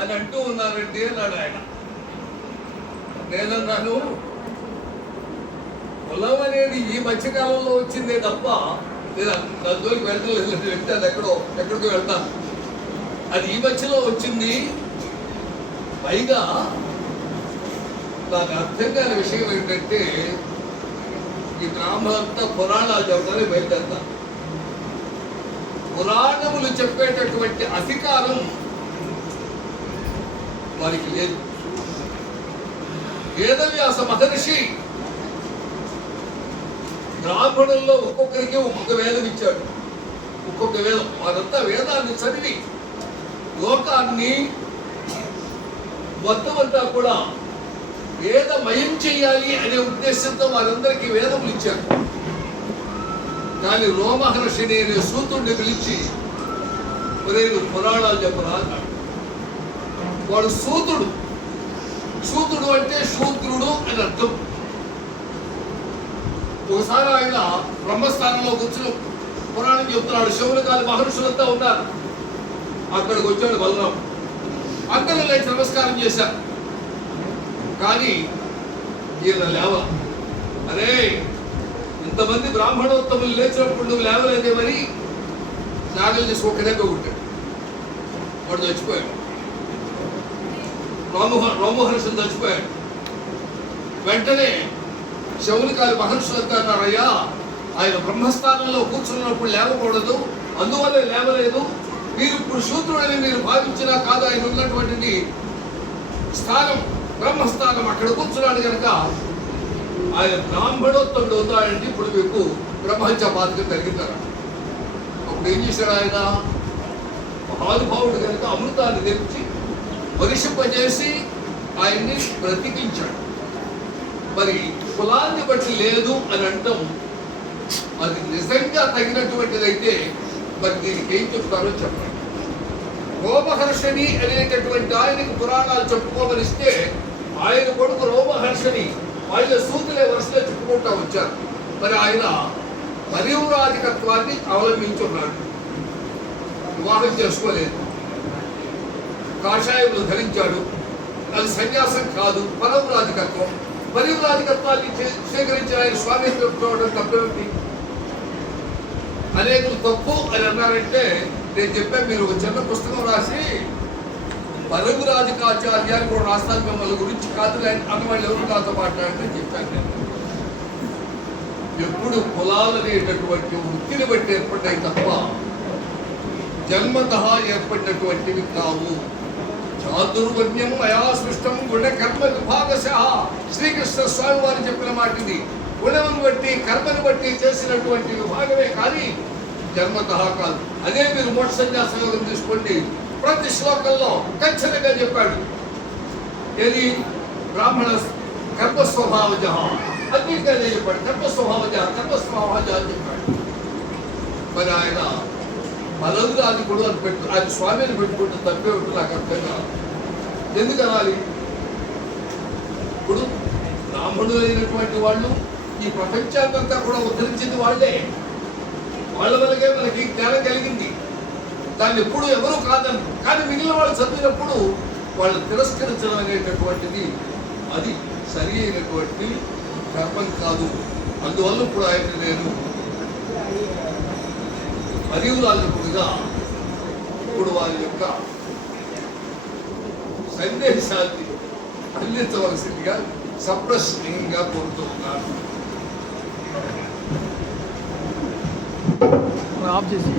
అని అంటూ ఉన్నారండి అన్నాడు ఆయన. నేనన్నాను, కులం అనేది ఈ మధ్యకాలంలో వచ్చిందే తప్ప నేను అందులోకి వెళ్తే అది ఎక్కడికో వెళ్తాను. అది ఈ మధ్యలో వచ్చింది. పైగా నాకు అర్థం కాని విషయం ఏంటంటే, ఈ బ్రాహ్మణంతా పురాణాలు చెప్పడానికి బయలుదేరుతారు. పురాణములు చెప్పేటటువంటి అధికారం వారికి లేదు. వేదవ్యాస మహర్షి బ్రాహ్మణుల్లో ఒక్కొక్కరికి ఒక్కొక్క వేదం ఇచ్చాడు. ఒక్కొక్క వేదం. వారంతా వేదాన్ని చదివి లోకాన్ని మొత్తం అంతా కూడా వేదమయం చేయాలి అనే ఉద్దేశంతో వారందరికీ వేదములు ఇచ్చారు. కానీ రోమహర్షిని అనే సూతుడిని పిలిచి, ఒరేను పురాణాలు చెప్పరా అన్నాడు. వాడు సూతుడు. సూతుడు అంటే శూద్రుడు అని అర్థం. ఒకసారి ఆయన బ్రహ్మస్థానంలో కూర్చుని పురాణం చెప్తున్నాడు. శౌనకాది మహర్షులంతా ఉన్నారు. అక్కడికి వచ్చాడు బలరాం. అందరూ లేచి నమస్కారం చేశారు. కానీ ఈయన లేవ. అరే, ఇంతమంది బ్రాహ్మణోత్తములు లేచినప్పుడు నువ్వు లేవలేదేమని నాగలు చేసి ఒక్కడే ఉంటాడు. వాడు చచ్చిపోయాడు. రోమహర్షులు చచ్చిపోయాడు. వెంటనే శౌనకాది మహర్షులంతా అన్నారయ్యా, ఆయన బ్రహ్మస్థానంలో కూర్చున్నప్పుడు లేవకూడదు, అందువల్ల లేవలేదు. మీరు ఇప్పుడు శూద్రుడని మీరు భావించినా కాదు, ఆయన ఉన్నటువంటిది స్థానం బ్రహ్మస్థానం, అక్కడ కూర్చున్నాడు కనుక ఆయన బ్రాహ్మణోత్తముడు అవుతాడంటే ఇప్పుడు మీకు బ్రహ్మహత్య బాధకం కలిగిందారు. అప్పుడు ఏం చేశాడు ఆయన? మహానుభావుడు కనుక అమృతాన్ని తెచ్చి వర్షింపజేసి ఆయన్ని బ్రతికించాడు. మరి కులాన్ని బట్టి లేదు అని అంటాం, అది నిజంగా తగినటువంటిదైతే మరి దీనికి ఏం చెప్తారో చెప్పండి. రోమహర్షని అనేటటువంటి ఆయనకి పురాణాలు చెప్పుకోమనిస్తే ఆయన కొడుకు రోమహర్షని ఆయన సూతులే వరుసలో చెప్పుకుంటా వచ్చారు. మరి ఆయన పరివ్రాజకత్వాన్ని అవలంబించున్నాడు. వివాహం చేసుకోలేదు, కాషాయములు ధరించాడు. అది సన్యాసం కాదు, పరివ్రాజకత్వం. పరివ్రాజకత్వాన్ని స్వీకరించిన ఆయన స్వామి చెప్పుకోవడం తప్పేమిటి? అనేకులు తప్పు అని అన్నారంటే నేను చెప్పాను, మీరు ఒక చిన్న పుస్తకం రాసి పరివ్రాజకాచార్యాన్ని కూడా రాస్తాను, మిమ్మల్ని గురించి కాదు అన్న వాళ్ళు ఎవరు నాతో మాట్లాడంటే చెప్పాను. నేను ఎప్పుడు కులాలు అనేటటువంటి వృత్తిని బట్టి ఏర్పడ్డాయి తప్ప జన్మతః ఏర్పడినటువంటివి కావు. చాతుర్వర్ణ్యం అయా సృష్టం గుణ కర్మ విభాగశ. శ్రీకృష్ణ స్వామి వారు చెప్పిన మాట ఇది. గుణమును బట్టి కర్మను బట్టి చేసినటువంటి విభాగమే కానీ జన్మతః కాదు. అదే మీరు మోక్ష సన్యాస యోగం తీసుకోండి, ప్రతి శ్లోకంలో ఖచ్చితంగా చెప్పాడు. ఏది? బ్రాహ్మణ కర్మస్వభావజ అన్నింటినే చెప్పాడు. కర్మస్వభావజ అని చెప్పాడు. మరి ఆయన బలదురాది కూడా అని ఆయన స్వామిని పెట్టుకుంటే తప్పే ఉంటుంది. నాకు అర్థం కాదు. ఎందుకు అనాలి? ఇప్పుడు బ్రాహ్మణులైనటువంటి వాళ్ళు ఈ ప్రపంచాన్నంతా కూడా ఉద్ధరించింది వాళ్ళే. వాళ్ళ వల్లకే మనకి జ్ఞానం కలిగింది. దాన్ని ఎప్పుడు ఎవరు కాదన్నారు. కానీ మిగిలిన వాళ్ళు చదివినప్పుడు వాళ్ళు తిరస్కరించడం అనేటటువంటిది అది సరి అయినటువంటి కర్మం కాదు. అందువల్ల ఇప్పుడు ఆయన నేను పరివ్రాజకుడిగా ఇప్పుడు వారి యొక్క సందేశాన్ని అందించవలసిందిగా సప్రశ్నీయంగా కోరుతున్నాను. ఆఫ్ చేసి